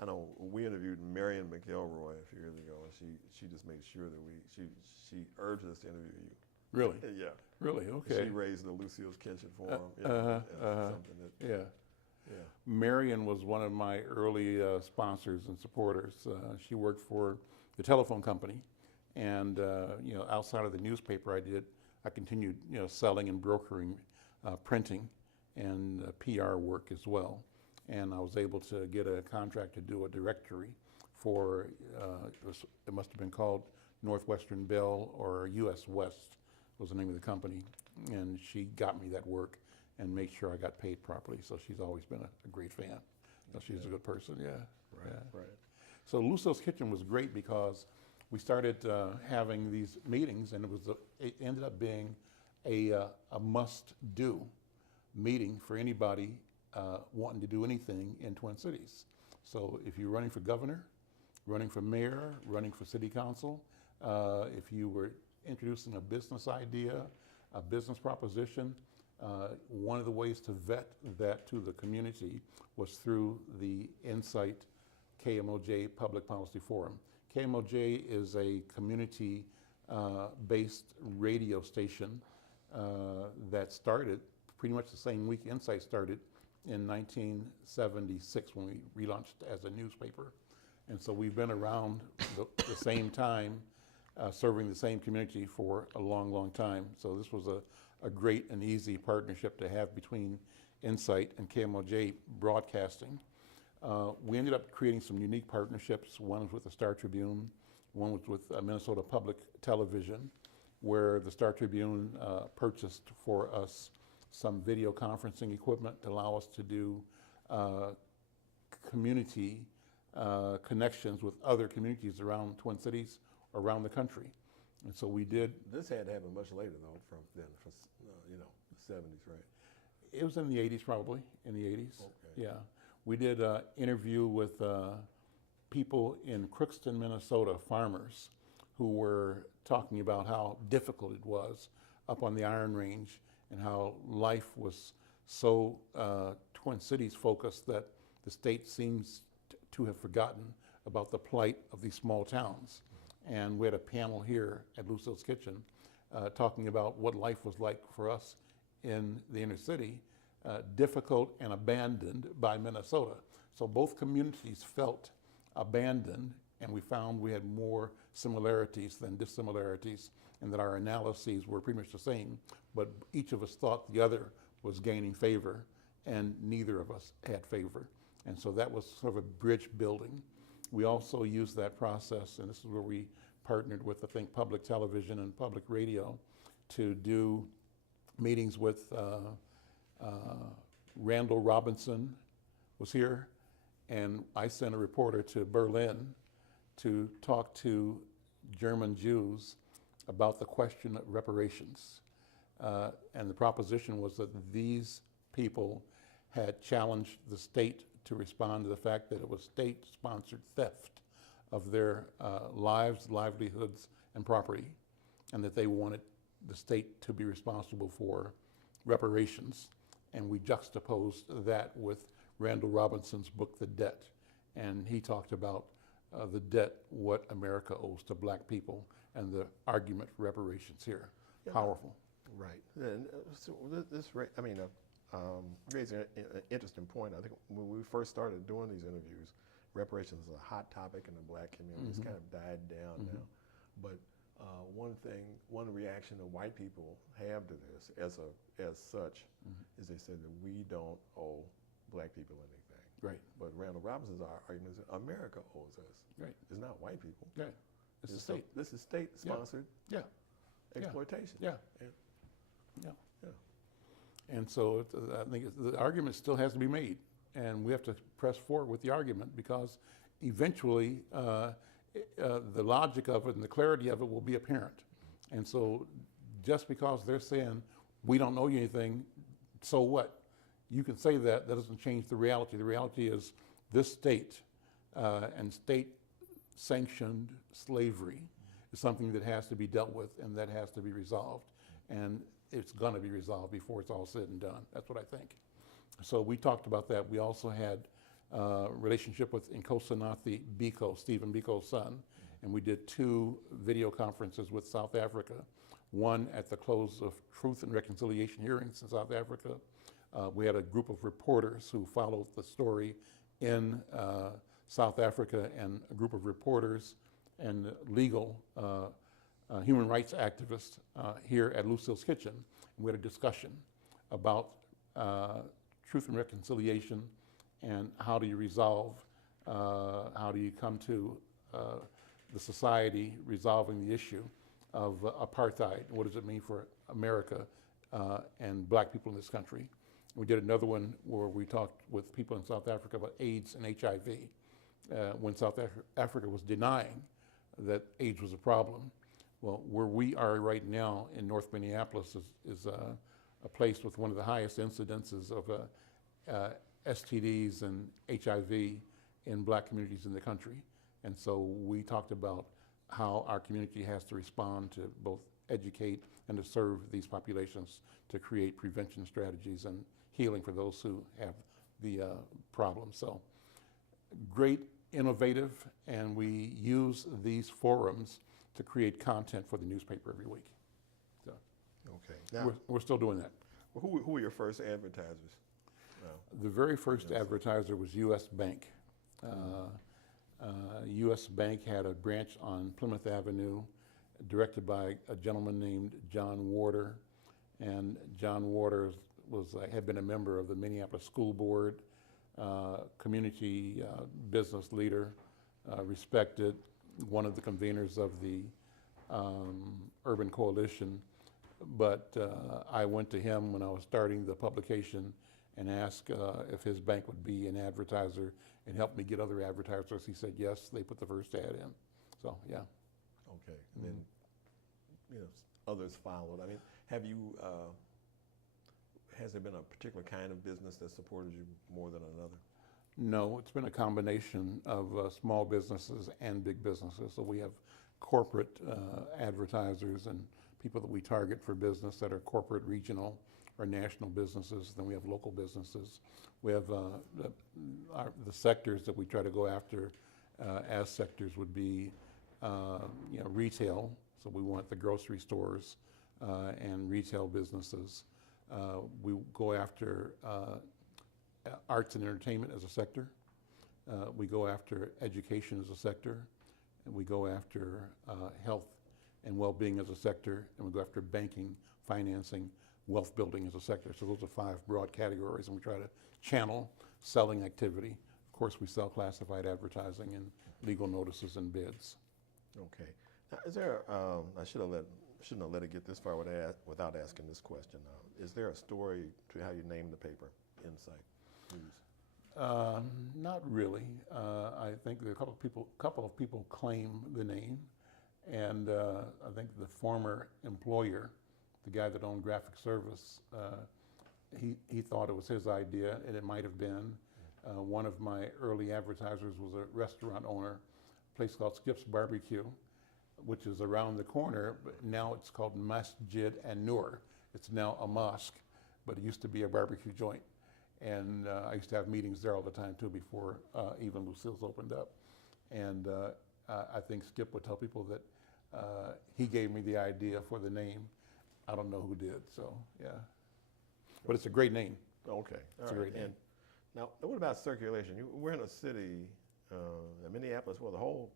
I know we interviewed Marion McElroy a few years ago, and she just made sure that she urged us to interview you. Really? Yeah. Really? Okay. She raised the Lucille's Kitchen for him. Something that. Yeah. Yeah. Marion was one of my early sponsors and supporters. She worked for the telephone company, and you know, outside of the newspaper, I continued, you know, selling and brokering, printing, and PR work as well. And I was able to get a contract to do a directory for it must have been called Northwestern Bell or US West was the name of the company, and she got me that work and made sure I got paid properly. So she's always been a great fan. So she's a good person, yeah. Right, yeah. right. So Lucille's Kitchen was great because we started having these meetings, and it ended up being a must-do meeting for anybody wanting to do anything in Twin Cities. So if you're running for governor, running for mayor, running for city council, if you were introducing a business idea, a business proposition, one of the ways to vet that to the community was through the Insight KMOJ Public Policy Forum. KMOJ is a community-based radio station that started pretty much the same week Insight started in 1976 when we relaunched as a newspaper. And so we've been around the same time, serving the same community for a long, long time. So this was a great and easy partnership to have between Insight and KMOJ Broadcasting. We ended up creating some unique partnerships. One was with the Star Tribune, one was with Minnesota Public Television, where the Star Tribune purchased for us some video conferencing equipment to allow us to do community connections with other communities around Twin Cities, around the country. And so we did. This had to happen much later, though, from then, you know, the 70s, right? It was in the 80s, probably, in the 80s. Okay. Yeah. We did an interview with people in Crookston, Minnesota, farmers, who were talking about how difficult it was up on the Iron Range and how life was so Twin Cities focused that the state seems to have forgotten about the plight of these small towns. And we had a panel here at Lucille's Kitchen talking about what life was like for us in the inner city, difficult and abandoned by Minnesota. So both communities felt abandoned, and we found we had more similarities than dissimilarities, and that our analyses were pretty much the same, but each of us thought the other was gaining favor, and neither of us had favor. And so that was sort of a bridge building. We also used that process, and this is where we partnered with, I think, public television and public radio to do meetings with Randall Robinson was here, and I sent a reporter to Berlin to talk to German Jews about the question of reparations. And the proposition was that these people had challenged the state to respond to the fact that it was state-sponsored theft of their lives, livelihoods, and property, and that they wanted the state to be responsible for reparations. And we juxtaposed that with Randall Robinson's book, The Debt. And he talked about the debt, what America owes to black people, and the argument for reparations here. Yeah. Powerful. Right. And so this, I mean, raising an interesting point. I think when we first started doing these interviews, reparations was a hot topic in the black community. It's kind of died down now. But one reaction that white people have to this as such is they said that we don't owe black people anything. Right. But Randall Robinson's argument is that America owes us. Right. It's not white people. Right. It's the state. This is state-sponsored exploitation. Yeah. And, yeah. Yeah. And so I think the argument still has to be made, and we have to press forward with the argument, because eventually the logic of it and the clarity of it will be apparent. And so just because they're saying, we don't know you anything, so what? You can say that doesn't change the reality. The reality is this state and state-sanctioned slavery is something that has to be dealt with, and that has to be resolved. And it's going to be resolved before it's all said and done. That's what I think. So we talked about that. We also had relationship with Nkosinathi Biko, Stephen Biko's son, and we did 2 video conferences with South Africa, one at the close of Truth and Reconciliation hearings in South Africa. We had a group of reporters who followed the story in South Africa, and a group of reporters and legal human rights activists here at Lucille's Kitchen. And we had a discussion about truth and reconciliation and how do you resolve, how do you come to the society resolving the issue of apartheid. What does it mean for America and black people in this country? We did another one where we talked with people in South Africa about AIDS and HIV. When South Africa was denying that AIDS was a problem. Well, where we are right now in North Minneapolis is a place with one of the highest incidences of STDs and HIV in black communities in the country. And so we talked about how our community has to respond to both educate and to serve these populations to create prevention strategies and healing for those who have the problem. So great, innovative, and we use these forums to create content for the newspaper every week. So Okay. Now, we're still doing that. who were your first advertisers? The very first advertiser was U.S. Bank. U.S. Bank had a branch on Plymouth Avenue directed by a gentleman named John Warder. And John Warder had been a member of the Minneapolis School Board, community business leader, respected, one of the conveners of the Urban Coalition. But I went to him when I was starting the publication and asked if his bank would be an advertiser and help me get other advertisers. He said yes. They put the first ad in. So yeah. Okay, and then others followed. I mean, have you? Has there been a particular kind of business that supported you more than another? No, it's been a combination of small businesses and big businesses. So we have corporate advertisers and people that we target for business that are corporate, regional, or national businesses. Then we have local businesses. We have the sectors that we try to go after as sectors would be retail. So we want the grocery stores and retail businesses. We go after arts and entertainment as a sector. We go after education as a sector. And we go after health and well-being as a sector. And we go after banking, financing, wealth building as a sector. So those are 5 broad categories, and we try to channel selling activity. Of course, we sell classified advertising and legal notices and bids. Okay. Now, is there? I shouldn't have let it get this far without asking this question. Is there a story to how you named the paper, Insight News? Not really. I think there are a couple of people claim the name, and I think the former employer, the guy that owned Graphic Service, he thought it was his idea, and it might have been. One of my early advertisers was a restaurant owner, a place called Skip's Barbecue, which is around the corner, but now it's called Masjid an-Nur. It's now a mosque, but it used to be a barbecue joint. And I used to have meetings there all the time too before even Lucille's opened up. And I think Skip would tell people that he gave me the idea for the name. I don't know who did, so yeah. But it's a great name. Okay, It's all a right. great name. And now, what about circulation? We're in a city, Minneapolis, well, the whole,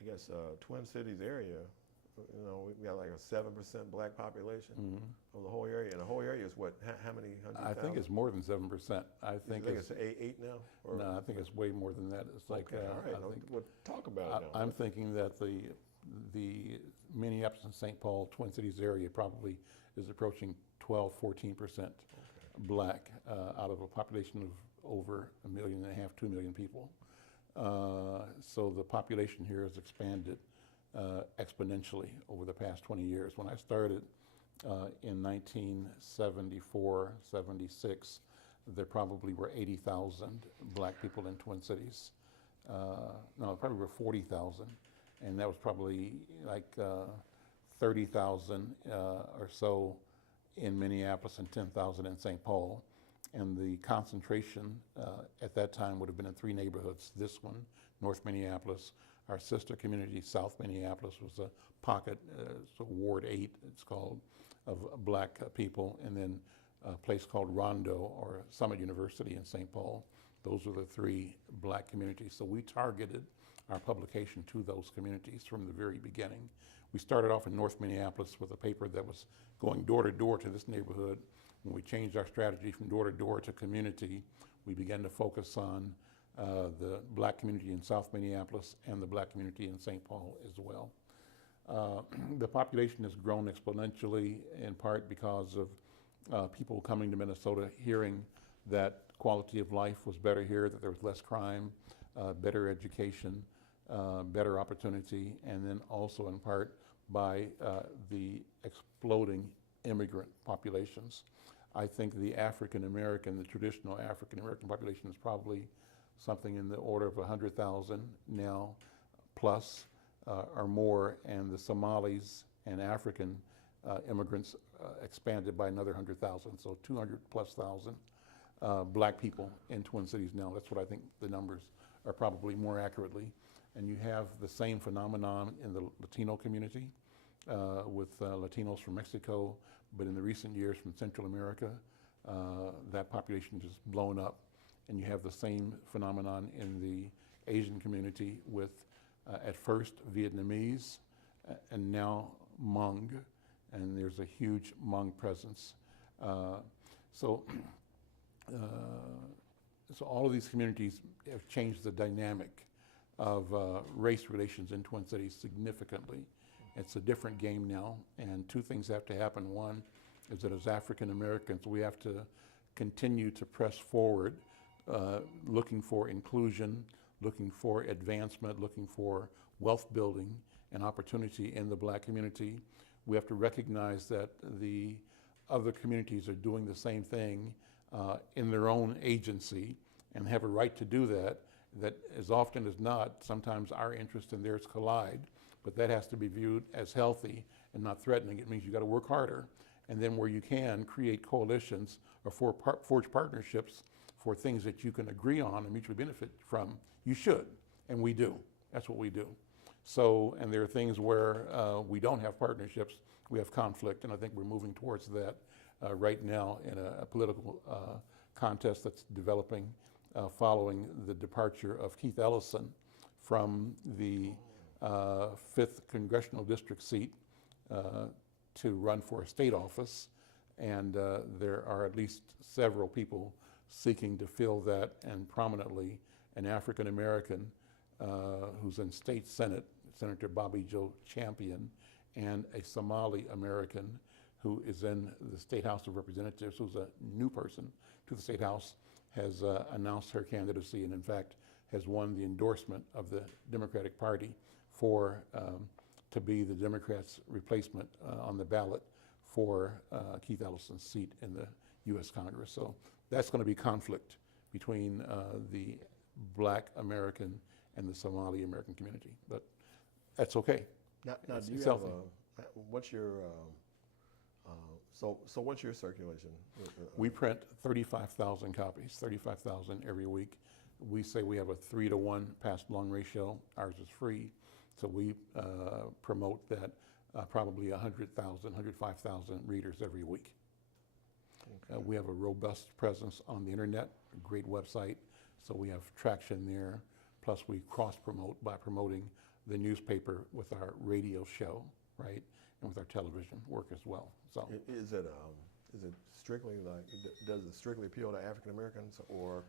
I guess, Twin Cities area. We got like a 7% black population of the whole area, and the whole area is what? How many hundred? I think it's more than 7%. I think it's 8 now. Or? No, I think it's way more than that. It's like okay, all right. We'll talk about it now. I'm thinking that the Minneapolis and St. Paul Twin Cities area probably is approaching 12-14% black out of a population of over 1.5 million, 2 million people. So the population here has expanded exponentially over the past 20 years. When I started in 1974, 76, there probably were 80,000 black people in Twin Cities. No, probably were 40,000, and that was probably like 30,000 or so in Minneapolis and 10,000 in St. Paul. and the concentration at that time would have been in 3 neighborhoods. This one, North Minneapolis. Our sister community, South Minneapolis, was a pocket, so Ward 8, it's called, of black people, and then a place called Rondo or Summit University in St. Paul. Those were the 3 black communities. So we targeted our publication to those communities from the very beginning. We started off in North Minneapolis with a paper that was going door to door to this neighborhood. When we changed our strategy from door to door to community, we began to focus on the black community in South Minneapolis and the black community in St. Paul as well. The population has grown exponentially, in part because of people coming to Minnesota, hearing that quality of life was better here, that there was less crime, better education, better opportunity, and then also in part by the exploding immigrant populations. I think the African American, the traditional African American population is probably something in the order of 100,000 now plus or more, and the Somalis and African immigrants expanded by another 100,000, so 200,000+ black people in Twin Cities now. That's what I think the numbers are probably more accurately. And you have the same phenomenon in the Latino community with Latinos from Mexico, but in the recent years from Central America, that population just blown up. And you have the same phenomenon in the Asian community with at first Vietnamese and now Hmong, and there's a huge Hmong presence. So all of these communities have changed the dynamic of race relations in Twin Cities significantly. It's a different game now, and 2 things have to happen. One is that as African Americans, we have to continue to press forward, looking for inclusion, looking for advancement, looking for wealth building and opportunity in the black community. We have to recognize that the other communities are doing the same thing in their own agency and have a right to do that, that as often as not, sometimes our interest and theirs collide, but that has to be viewed as healthy and not threatening. It means you got to work harder, and then where you can, create coalitions or forge partnerships for things that you can agree on and mutually benefit from. You should, and we do. That's what we do. So, and there are things where we don't have partnerships, we have conflict, and I think we're moving towards that right now in a political contest that's developing following the departure of Keith Ellison from the 5th Congressional District seat to run for a state office. And there are at least several people seeking to fill that, and prominently an African American who's in state Senate, Senator Bobby Joe Champion, and a Somali American who is in the State House of Representatives, who's a new person to the State House, has announced her candidacy and in fact has won the endorsement of the Democratic Party for to be the Democrats' replacement on the ballot for Keith Ellison's seat in the U.S. Congress. So that's going to be conflict between the Black American and the Somali American community, but that's okay. Now It's do you have healthy. what's your so what's your circulation? We print 35,000 copies, 35,000 every week. We say we have a 3-to-1 pass-along ratio. Ours is free, so we promote that probably 100,000, 105,000 readers every week. Okay. We have a robust presence on the internet, a great website, so we have traction there. Plus we cross-promote by promoting the newspaper with our radio show, right, and with our television work as well. So is it strictly like, does it strictly appeal to African Americans, or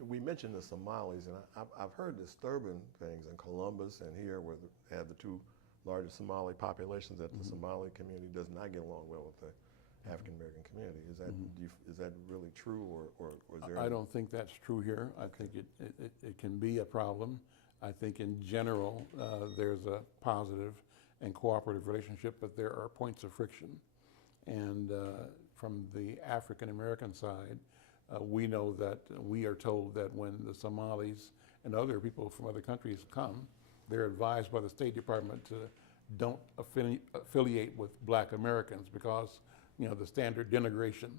we mentioned the Somalis, and I've heard disturbing things in Columbus and here, where they have the 2 largest Somali populations, that the Somali community does not get along well with the African American community. Is that is that really true, or is there? I don't think that's true here. I think it can be a problem. I think in general there's a positive and cooperative relationship, but there are points of friction. And from the African American side, we know that we are told that when the Somalis and other people from other countries come, they're advised by the State Department to don't affiliate with Black Americans because, you know, the standard denigration.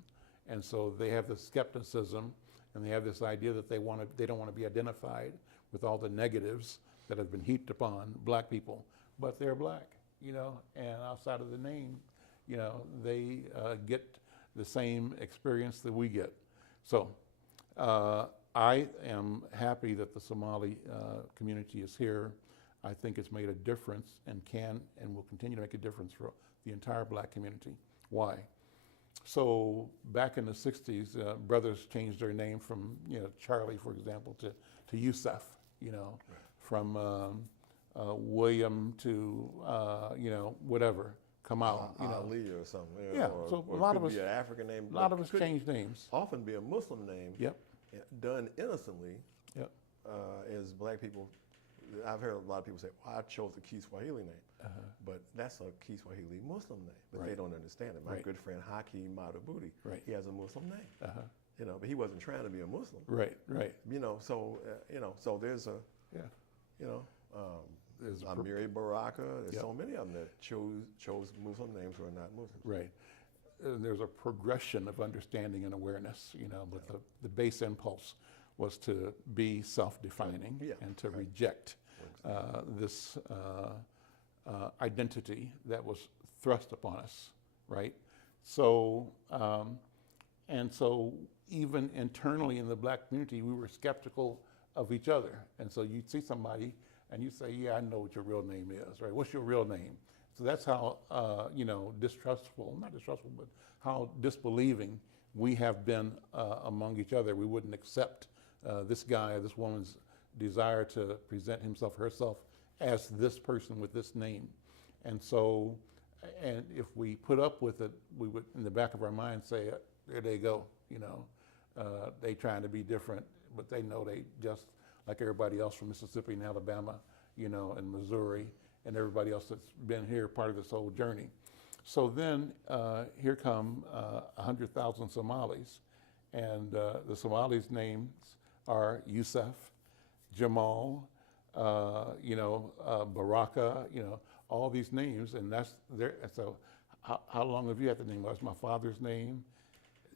And so they have this skepticism, and they have this idea that they don't want to be identified with all the negatives that have been heaped upon black people. But they're black, and outside of the name, they get the same experience that we get. So I am happy that the Somali community is here. I think it's made a difference and can and will continue to make a difference for the entire black community. Why? So back in the 60s, brothers changed their name from, Charlie, for example, to Yusuf, from William to, whatever, Kamal, Ali or something. Yeah, so a lot of us, an African name. A lot of us change names. Often be a Muslim name. Yep. Done innocently. Yep. As black people, I've heard a lot of people say, well, I chose the Kiswahili name. But that's a Kiswahili Muslim name, but they don't understand it. My good friend Hakeem Madhubuti, he has a Muslim name. But he wasn't trying to be a Muslim. Right. So there's a, there's Amiri Baraka. There's so many of them that chose Muslim names who are not Muslims. Right. There's a progression of understanding and awareness, but the base impulse was to be self-defining and to reject this identity that was thrust upon us, right? So, and so even internally in the black community, we were skeptical of each other. And so you'd see somebody and you say, yeah, I know what your real name is, right? What's your real name? So that's how, not distrustful, but how disbelieving we have been among each other. We wouldn't accept this guy or this woman's desire to present himself or herself as this person with this name. And so, and if we put up with it, we would, in the back of our mind, say, there they go, they trying to be different, but they know they just like everybody else from Mississippi and Alabama, and Missouri, and everybody else that's been here part of this whole journey. So then here come 100,000 Somalis, and the Somalis' names are Yusuf, Jamal, Baraka, all these names, and that's there. So how long have you had the name? Well, it's my father's name,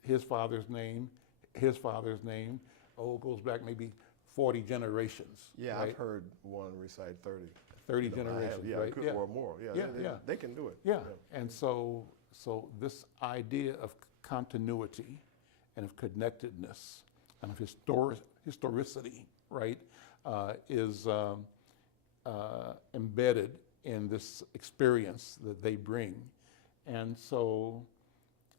his father's name, his father's name. Oh, it goes back maybe 40 generations. Yeah, right? I've heard one recite 30 generations, right? Or more. They can do it. Yeah. And so this idea of continuity and of connectedness and of historicity, right, is embedded in this experience that they bring. And so,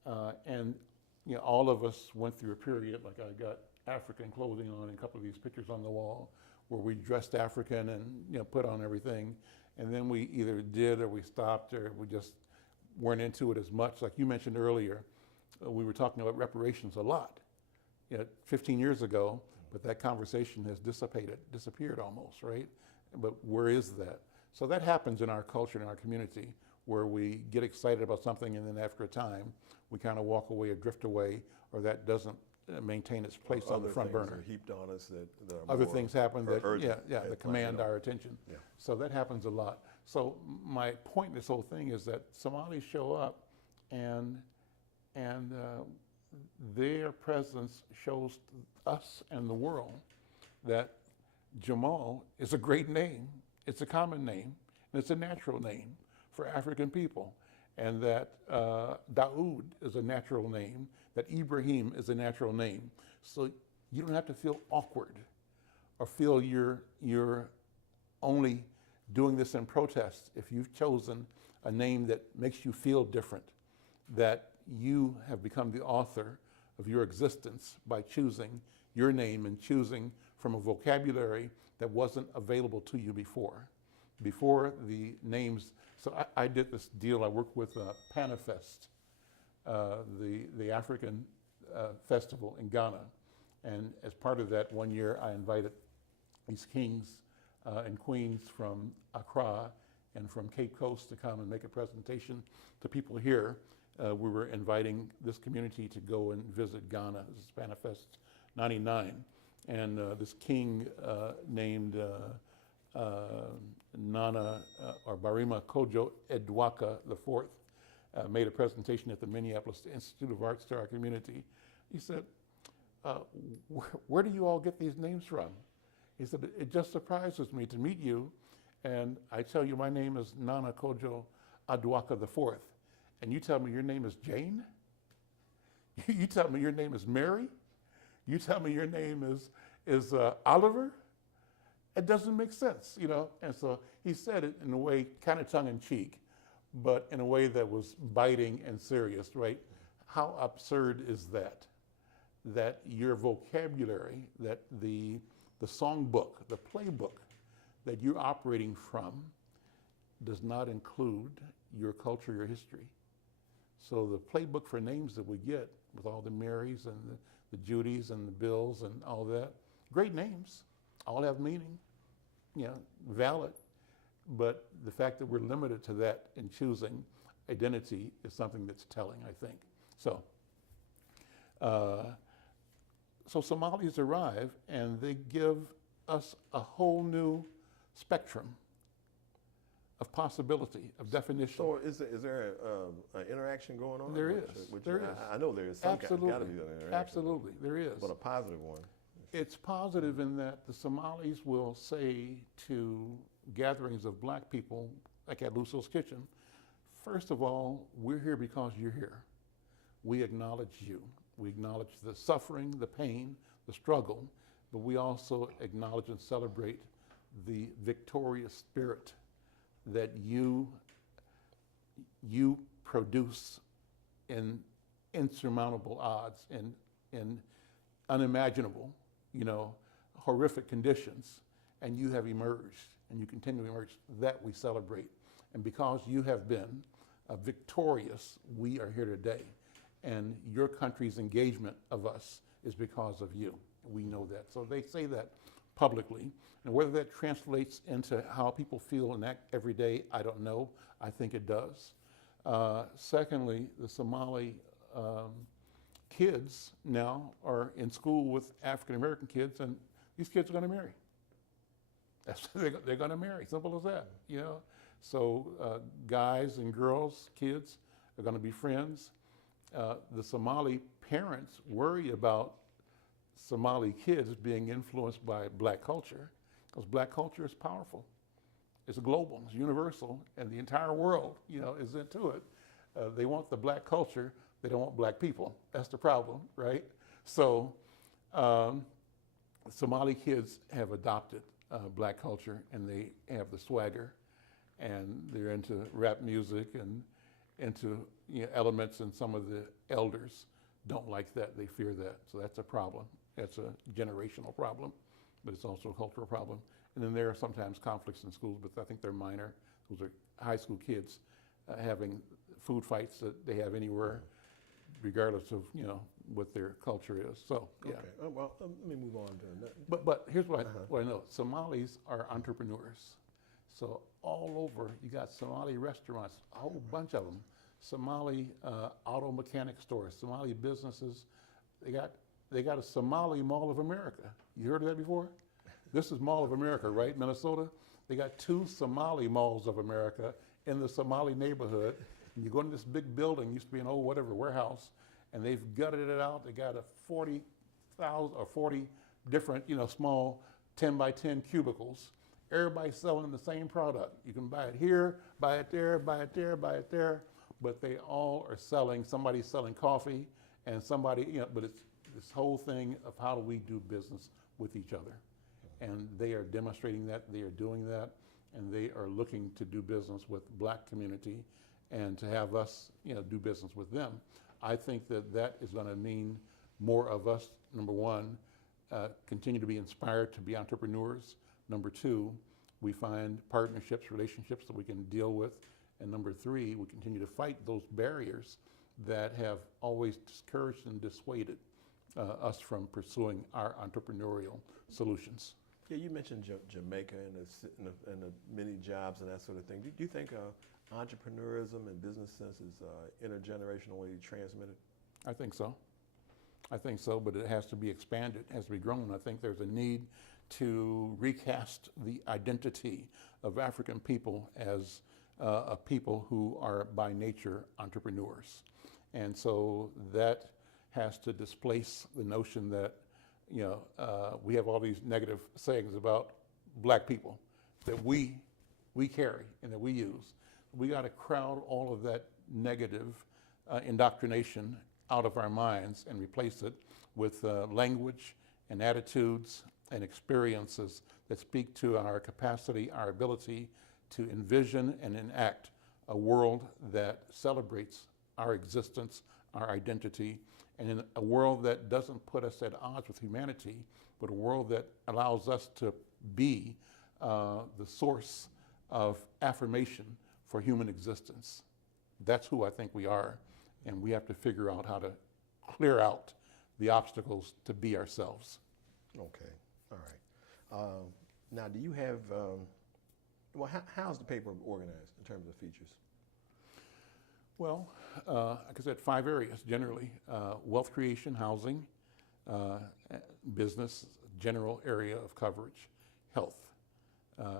all of us went through a period, like I got African clothing on and a couple of these pictures on the wall, where we dressed African and put on everything, and then we either did or we stopped or we just weren't into it as much. Like you mentioned earlier, we were talking about reparations a lot, 15 years ago, but that conversation has disappeared almost, right? But where is that? So that happens in our culture, in our community, where we get excited about something and then after a time, we kind of walk away or drift away, or that doesn't maintain its place on the front burner. Other things are heaped on us that are other things happen that urgent, that command our attention. Yeah. So that happens a lot. So my point in this whole thing is that Somalis show up, and their presence shows us and the world that Jamal is a great name. It's a common name, and it's a natural name for African people, and that Daoud is a natural name, that Ibrahim is a natural name. So you don't have to feel awkward or feel you're only doing this in protest if you've chosen a name that makes you feel different, that you have become the author of your existence by choosing your name and choosing from a vocabulary that wasn't available to you before. Before the names, so I did this deal, I worked with Panafest, the African festival in Ghana. And as part of that, one year I invited these kings and queens from Accra and from Cape Coast to come and make a presentation to people here. We were inviting this community to go and visit Ghana. This is Panafest 99. And this king named Nana or Barima Kojo Edwaka IV made a presentation at the Minneapolis Institute of Arts to our community. He said, where do you all get these names from? He said, it just surprises me to meet you, and I tell you my name is Nana Kojo Aduaka IV, and you tell me your name is Jane? You tell me your name is Mary? You tell me your name is Oliver? It doesn't make sense, you know? And so he said it in a way kind of tongue in cheek, but in a way that was biting and serious, right? How absurd is that? That your vocabulary, that the songbook, the playbook that you're operating from does not include your culture, your history. So the playbook for names that we get with all the Marys and the Judys and the Bills and all that, great names, all have meaning, you know, valid. But the fact that we're limited to that in choosing identity is something that's telling, I think. So, so Somalis arrive and they give us a whole new spectrum of possibility, of definition. So is there an interaction going on? There is. There is. I know there is some kind, Absolutely. gotta be an interaction. Absolutely, there is. But a positive one. It's positive in that the Somalis will say to gatherings of black people, like at Lucille's Kitchen, first of all, we're here because you're here. We acknowledge you. We acknowledge the suffering, the pain, the struggle, but we also acknowledge and celebrate the victorious spirit that you produce in insurmountable odds and in unimaginable, you know, horrific conditions, and you have emerged and you continue to emerge. That we celebrate. And because you have been victorious, we are here today. And your country's engagement of us is because of you. We know that. So they say that publicly. And whether that translates into how people feel and act every day, I don't know. I think it does. Secondly, the Somali kids now are in school with African American kids, and these kids are going to marry. They're going to marry. Simple as that, you know. So guys and girls, kids are going to be friends. The Somali parents worry about Somali kids being influenced by black culture, because black culture is powerful. It's global, it's universal, and the entire world, you know, is into it. They want the black culture, they don't want black people. That's the problem, right? So Somali kids have adopted black culture, and they have the swagger, and they're into rap music and into, you know, elements, and some of the elders don't like that, they fear that. So that's a problem. That's a generational problem, but it's also a cultural problem. And then there are sometimes conflicts in schools, but I think they're minor. Those are high school kids having food fights that they have anywhere, regardless of, you know, what their culture is. So, yeah. Okay. Well, let me move on to that. But here's what I know. Somalis are entrepreneurs. So all over, you got Somali restaurants, a whole bunch of them. Somali auto mechanic stores, Somali businesses. They got a Somali Mall of America. You heard of that before? This is Mall of America, right? Minnesota. They got 2 Somali Malls of America in the Somali neighborhood. And you go into this big building, used to be an old whatever warehouse, and they've gutted it out. They got a 40,000 or 40 different, you know, small 10 by 10 cubicles. Everybody's selling the same product. You can buy it here, buy it there, buy it there, buy it there, but they all are selling. Somebody's selling coffee, and somebody, you know, but it's this whole thing of how do we do business with each other. And they are demonstrating that, they are doing that, and they are looking to do business with black community and to have us, you know, do business with them. I think that that is going to mean more of us, number one, continue to be inspired to be entrepreneurs. Number 2, we find partnerships, relationships that we can deal with. And number 3, we continue to fight those barriers that have always discouraged and dissuaded us from pursuing our entrepreneurial solutions. Yeah, you mentioned Jamaica and the many jobs and that sort of thing. Do you think entrepreneurism and business sense is intergenerationally transmitted? I think so. I think so, but it has to be expanded, it has to be grown. I think there's a need to recast the identity of African people as a people who are by nature entrepreneurs. And so that has to displace the notion that, we have all these negative sayings about black people that we carry and that we use. We got to crowd all of that negative indoctrination out of our minds and replace it with language and attitudes and experiences that speak to our capacity, our ability to envision and enact a world that celebrates our existence, our identity, and in a world that doesn't put us at odds with humanity, but a world that allows us to be the source of affirmation for human existence. That's who I think we are, and we have to figure out how to clear out the obstacles to be ourselves. Okay, all right. Now, do you have, how's the paper organized in terms of features? Well, like I said, 5 areas generally: wealth creation, housing, business, general area of coverage, health,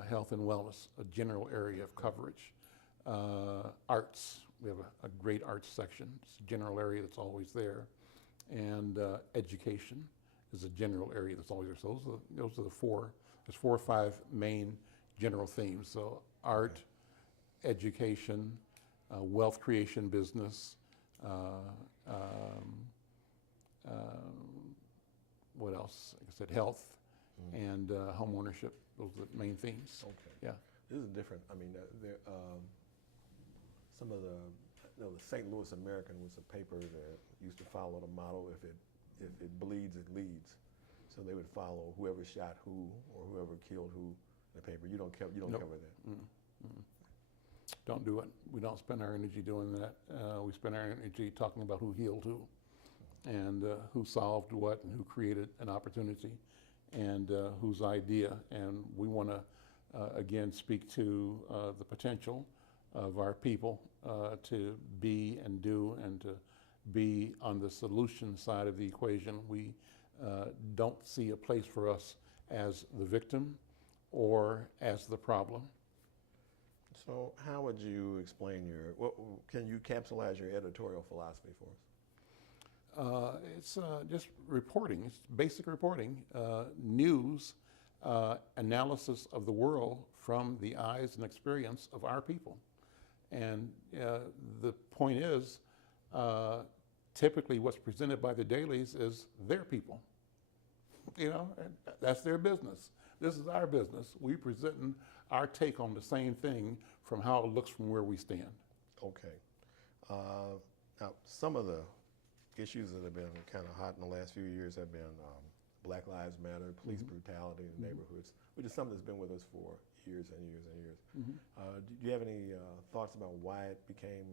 health and wellness, a general area of coverage, arts. We have a great arts section. It's a general area that's always there, and education is a general area that's always there. So those are the 4. There's 4 or 5 main general themes. So art, education, wealth creation, business, what else? Like I said, health, and home ownership. Those are the main themes. Okay. Yeah. This is different. I mean, some of the St. Louis American was a paper that used to follow the motto: if it bleeds, it leads. So they would follow whoever shot who or whoever killed who in the paper. You don't cover that. Don't do it. We don't spend our energy doing that. We spend our energy talking about who healed who, and who solved what, and who created an opportunity, and whose idea. And we want to, again, speak to the potential of our people to be and do and to be on the solution side of the equation. We don't see a place for us as the victim or as the problem. So how would you explain can you capsulize your editorial philosophy for us? It's just reporting. It's basic reporting, news, analysis of the world from the eyes and experience of our people. And the point is, typically what's presented by the dailies is their people. And that's their business. This is our business. We presenting our take on the same thing from how it looks from where we stand. Okay. Now, some of the issues that have been kind of hot in the last few years have been Black Lives Matter, police brutality in neighborhoods, which is something that's been with us for years and years and years. Do you have any thoughts about why it became,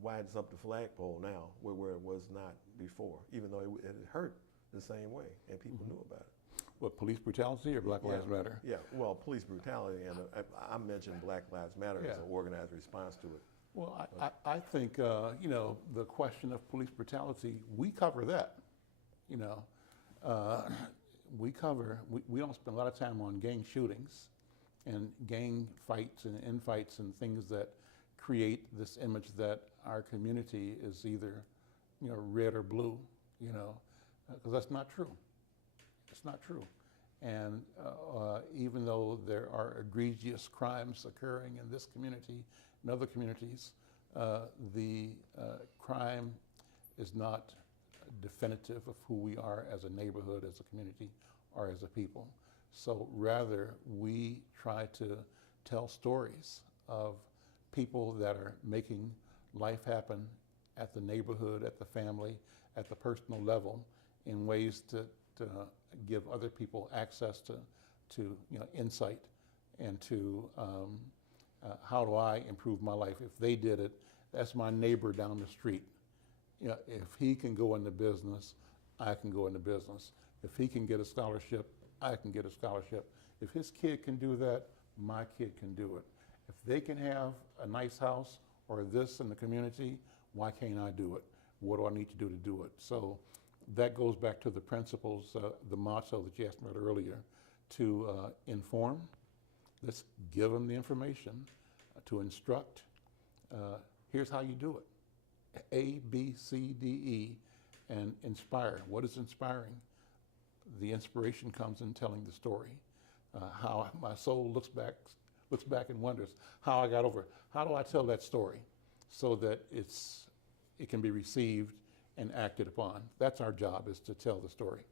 why it's up the flagpole now, where it was not before, even though it hurt the same way and people knew about it? What, police brutality or Black Lives Matter? Yeah, well, police brutality, and I mentioned Black Lives Matter as an organized response to it. Well, I think, the question of police brutality, we cover that. We don't spend a lot of time on gang shootings and gang fights and infights and things that create this image that our community is either, red or blue, because that's not true. It's not true. And even though there are egregious crimes occurring in this community and other communities, the crime is not definitive of who we are as a neighborhood, as a community, or as a people. So rather, we try to tell stories of people that are making life happen at the neighborhood, at the family, at the personal level, in ways to give other people access to insight and to how do I improve my life. If they did it, that's my neighbor down the street. If he can go into business, I can go into business. If he can get a scholarship, I can get a scholarship. If his kid can do that, my kid can do it. If they can have a nice house or this in the community, why can't I do it? What do I need to do it? So that goes back to the principles, the motto that you asked about earlier, to inform. Let's give them the information, to instruct. Here's how you do it. A, B, C, D, E, and inspire. What is inspiring? The inspiration comes in telling the story. How my soul looks back and wonders how I got over it. How do I tell that story so that it can be received and acted upon? That's our job, is to tell the story.